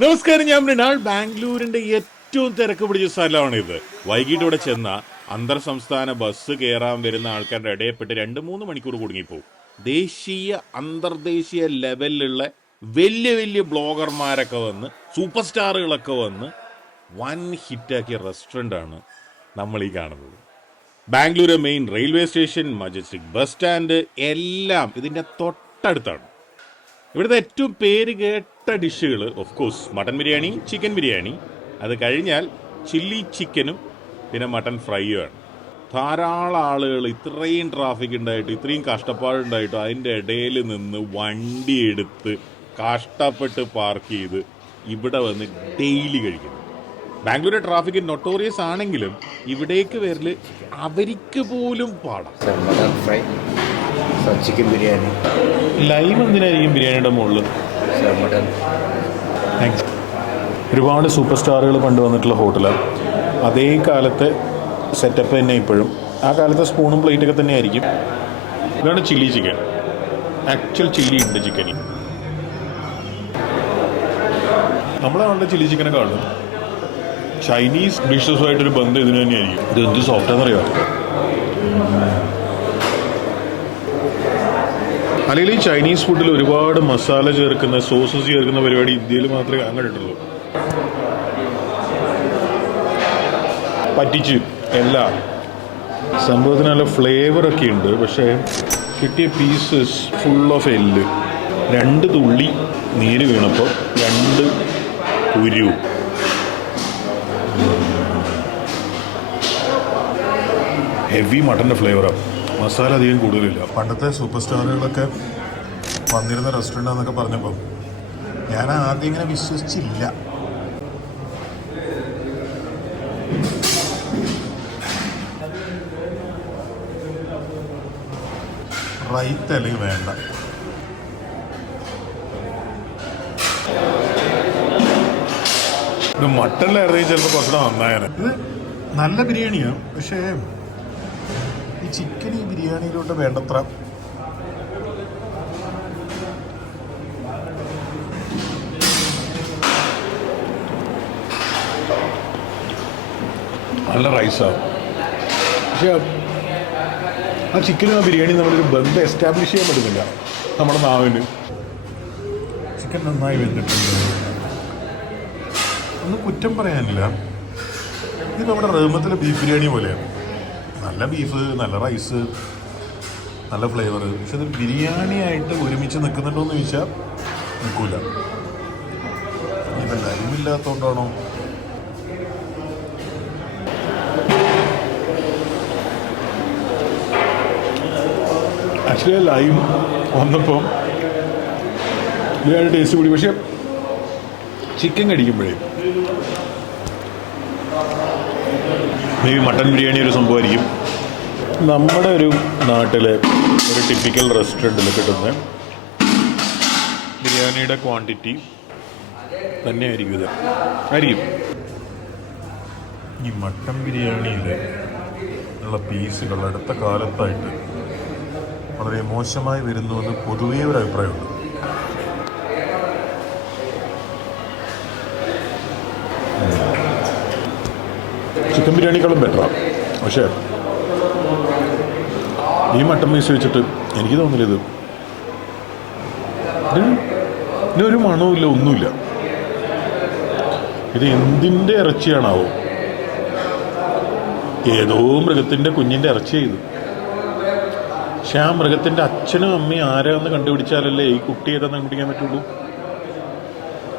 നമസ്കാരം, ഞാൻ മൃണാൾ. ബാംഗ്ലൂരിന്റെ ഏറ്റവും തിരക്ക് പിടിച്ച സ്ഥലമാണ് ഇത്. വൈകിട്ട് ഇവിടെ ചെന്ന അന്തർ സംസ്ഥാന ബസ് കയറാൻ വരുന്ന ആൾക്കാരുടെ ഇടയപ്പെട്ട് 2-3 മണിക്കൂർ കുടുങ്ങിപ്പോവും. ദേശീയ അന്തർദേശീയ ലെവലിലുള്ള വലിയ വലിയ ബ്ലോഗർമാരൊക്കെ വന്ന്, സൂപ്പർ സ്റ്റാറുകളൊക്കെ വന്ന് വൻ ഹിറ്റാക്കിയ റെസ്റ്റോറൻ്റ് ആണ് നമ്മൾ ഈ കാണുന്നത്. Bangalore main railway station, Majestic bus stand എല്ലാം ഇതിൻ്റെ തൊട്ടടുത്താണ്. ഇവിടുത്തെ ഏറ്റവും പേര് കേട്ട ഡിഷുകൾ of course mutton biryani, chicken biryani. അത് കഴിഞ്ഞാൽ ചില്ലി ചിക്കനും പിന്നെ മട്ടൻ ഫ്രൈയുമാണ്. ധാരാളം ആളുകൾ ഇത്രയും ട്രാഫിക് ഉണ്ടായിട്ട്, ഇത്രയും കഷ്ടപ്പാടുണ്ടായിട്ടും അതിൻ്റെ ഇടയിൽ നിന്ന് വണ്ടി എടുത്ത് കഷ്ടപ്പെട്ട് പാർക്ക് ചെയ്ത് ഇവിടെ വന്ന് ഡെയിലി കഴിക്കുന്നു. ബാംഗ്ലൂരിലെ ട്രാഫിക് നൊട്ടോറിയസ് ആണെങ്കിലും ഇവിടേക്ക് വരല് അവർക്ക് പോലും പാടാം. Mutton fry, chicken biryani. Lime എന്തിനായിരിക്കും ബിരിയാണിയുടെ മുകളിൽ? മട്ടൻ. താങ്ക്സ്. ഒരുപാട് സൂപ്പർ സ്റ്റാറുകൾ പണ്ട് വന്നിട്ടുള്ള ഹോട്ടലാണ്. അതേ കാലത്തെ സെറ്റപ്പ് തന്നെ ഇപ്പോഴും. ആ കാലത്തെ സ്പൂണും പ്ലേറ്റൊക്കെ തന്നെ ആയിരിക്കും. ഇതാണ് ചില്ലി ചിക്കൻ. ആക്ച്വൽ ചില്ലി ഉണ്ട് ചിക്കനിൽ. നമ്മളെ നാട്ടിലെ ചില്ലി ചിക്കനെ കാണും ചൈനീസ് ഡിഷസുമായിട്ടൊരു ബന്ധം ഇതിന് തന്നെയായിരിക്കും. ഇത് എന്ത് സോഫ്റ്റാണെന്നറിയാം. അല്ലെങ്കിൽ ഈ ചൈനീസ് ഫുഡിൽ ഒരുപാട് മസാല ചേർക്കുന്ന, സോസസ് ചേർക്കുന്ന പരിപാടി ഇന്ത്യയിൽ മാത്രമേ ഞാൻ കണ്ടിട്ടുള്ളൂ. പറ്റിച്ച് എല്ലാം സംഭവത്തിന് നല്ല ഫ്ലേവറൊക്കെ ഉണ്ട്. പക്ഷേ കിട്ടിയ പീസസ് ഫുൾ ഓഫ് എല്ല്. 2 തുള്ളി നീര് വീണപ്പോൾ 2 കുരു. ഹെവി മട്ടൻ്റെ ഫ്ലേവറാണ്. മസാല അധികം കൂടുതലില്ല. പണ്ടത്തെ സൂപ്പർ സ്റ്റാറുകളൊക്കെ വന്നിരുന്ന റെസ്റ്റോറൻ്റ് എന്നൊക്കെ പറഞ്ഞപ്പോൾ ഞാൻ ആദ്യം ഇങ്ങനെ വിശ്വസിച്ചില്ല. റൈറ്റ് അല്ലെങ്കിൽ വേണ്ട. ഇത് മട്ടനിലായിരുന്നെങ്കിൽ ചിലപ്പോൾ കുറച്ചുകൂടെ നന്നായാണ്. ഇത് നല്ല ബിരിയാണിയാണ്. പക്ഷേ ഈ ചിക്കൻ ഈ ബിരിയാണിയിലോട്ട് വേണ്ടത്ര നല്ല റൈസാണ്. പക്ഷേ ആ ചിക്കനും ആ ബിരിയാണി നമ്മളൊരു ബന്ധം എസ്റ്റാബ്ലിഷ് ചെയ്യാൻ പറ്റുന്നില്ല നമ്മുടെ നാവിന്. ചിക്കൻ നന്നായി വെന്തിട്ടുണ്ട്. ഒന്നും കുറ്റം പറയാനില്ല. ഇത് നമ്മുടെ റഹ്മത്തിലെ ബീഫ് ബിരിയാണി പോലെയാണ്. നല്ല ബീഫ്, നല്ല റൈസ്, നല്ല ഫ്ലേവർ. പക്ഷെ ഇത് ബിരിയാണിയായിട്ട് ഒരുമിച്ച് നിൽക്കുന്നുണ്ടോ എന്ന് ചോദിച്ചാൽ നിൽക്കില്ല. ഇപ്പം ലൈമില്ലാത്തതുകൊണ്ടാണോ? ആക്ച്വലി ലൈം വന്നപ്പോൾ ബിരിയാണി ടേസ്റ്റ് കൂടി. പക്ഷെ ചിക്കൻ കടിക്കുമ്പോഴേ മേ ബി മട്ടൻ ബിരിയാണി ഒരു സംഭവമായിരിക്കും. നമ്മുടെ ഒരു നാട്ടിലെ ഒരു ടിപ്പിക്കൽ റെസ്റ്റോറൻറ്റിൽ കിട്ടുന്ന ബിരിയാണിയുടെ ക്വാണ്ടിറ്റി തന്നെയായിരിക്കും ഇത്. ആയിരിക്കും. ഈ മട്ടൻ ബിരിയാണിയിൽ ഉള്ള പീസുകൾ അടുത്ത കാലത്തായിട്ട് വളരെ മോശമായി വരുന്നുവെന്ന് പൊതുവേ ഒരു അഭിപ്രായമുണ്ട്. ചിക്കൻ ബിരിയാണിക്കാളും ബെറ്ററാണ്. പക്ഷേ ഈ മട്ടൻ പീസ് വെച്ചിട്ട് എനിക്ക് തോന്നില്ല ഇതിനൊരു മണവുമില്ല, ഒന്നുമില്ല. ഇത് എന്തിൻ്റെ ഇറച്ചിയാണാവോ? ഏതോ മൃഗത്തിൻ്റെ കുഞ്ഞിൻ്റെ ഇറച്ചി ചെയ്തു. പക്ഷെ ആ മൃഗത്തിൻ്റെ അച്ഛനും അമ്മയും ആരാന്ന് കണ്ടുപിടിച്ചാലല്ലേ ഈ കുട്ടി ഏതാന്ന് കണ്ടുപിടിക്കാൻ പറ്റുള്ളൂ.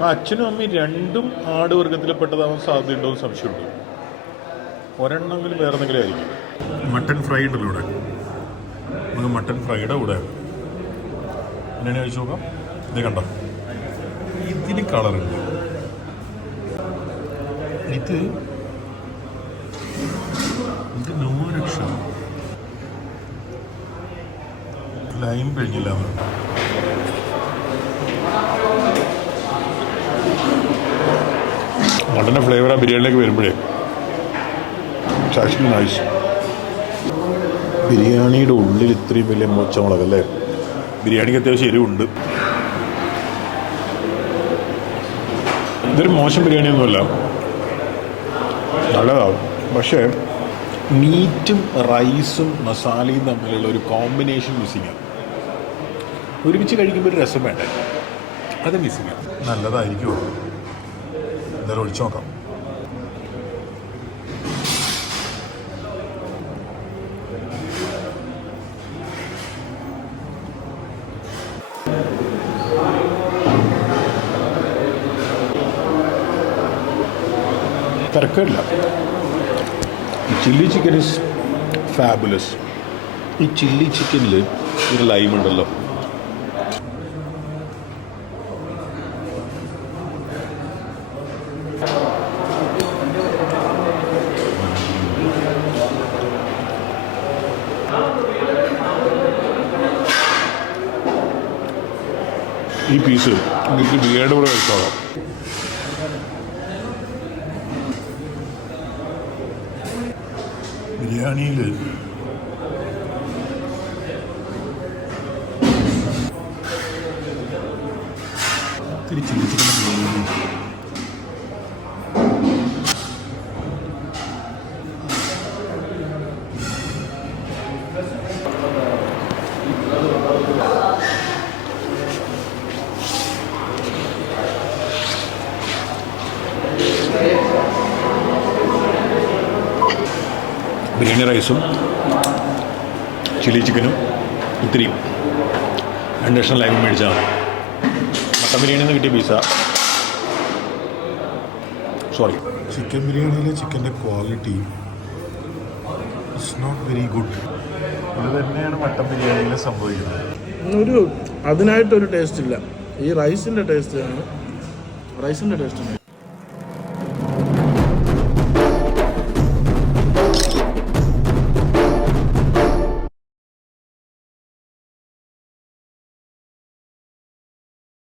ആ അച്ഛനും അമ്മയും രണ്ടും ആടുവർഗത്തിൽപ്പെട്ടതാവാൻ സാധ്യതയുണ്ടോ എന്ന് സംശയമുണ്ട്. ഒരെണ്ണമെങ്കിലും വേറെ എന്തെങ്കിലും ആയിരിക്കും. മട്ടൻ ഫ്രൈ ഉണ്ടല്ലോ ഇവിടെ. നമുക്ക് മട്ടൻ ഫ്രൈയുടെ കൂടെ എന്നെ കഴിച്ചു നോക്കാം. ഇത് കണ്ടോ, ഇതിന് കളറുണ്ട്. ഇത് നോ രക്ഷ. ലൈം കഴിഞ്ഞില്ല. മട്ടൻ്റെ ഫ്ലേവർ ആ ബിരിയാണിയിലേക്ക് വരുമ്പോഴേ ആക്ച്വലി നൈസ്. ബിരിയാണിയുടെ ഉള്ളിൽ ഇത്രയും വലിയ മോച്ചമുളകല്ലേ. ബിരിയാണിക്ക് അത്യാവശ്യം എരിവുണ്ട്. ഇതൊരു മോശം ബിരിയാണിയൊന്നുമല്ല, നല്ലതാവും. പക്ഷേ മീറ്റും റൈസും മസാലയും തമ്മിലുള്ള ഒരു കോമ്പിനേഷൻ മിസ്സിങ്ങാണ്. ഒരുമിച്ച് കഴിക്കുമ്പോൾ ഒരു രസം വേണ്ടേ, അത് മിസ്സിങ്ങാണ്. നല്ലതായിരിക്കുമോ? എന്തായാലും ഒഴിച്ചു നോക്കാം. തിരക്കില്ല. Chilli chicken is fabulous. ഈ ചില്ലി ചിക്കനിൽ ഒരു ലൈം ഉണ്ടല്ലോ, ഈ പീസ് എനിക്ക് ബിരിയാണിയുടെ കൂടെ കഴിച്ചോളാം. ബിരിയാണിയിൽ ഇത്തിരി ചില്ലി ചിക്കൻ ബിരിയാണി റൈസും ചില്ലി ചിക്കനും ഇത്തിരി 2 കഷ്ണം ലൈം മേടിച്ചതാണ്. മട്ടൻ ബിരിയാണിയിൽ നിന്ന് കിട്ടിയ പീസ. സോറി, ചിക്കൻ ബിരിയാണിയിലെ ചിക്കൻ്റെ quality it's not very good. ഇത് തന്നെയാണ് മട്ടൻ ബിരിയാണിയിൽ സംഭവിക്കുന്നത്. അതിനായിട്ടൊരു ടേസ്റ്റ് ഇല്ല. ഈ റൈസിൻ്റെ ടേസ്റ്റ് ഉണ്ട്.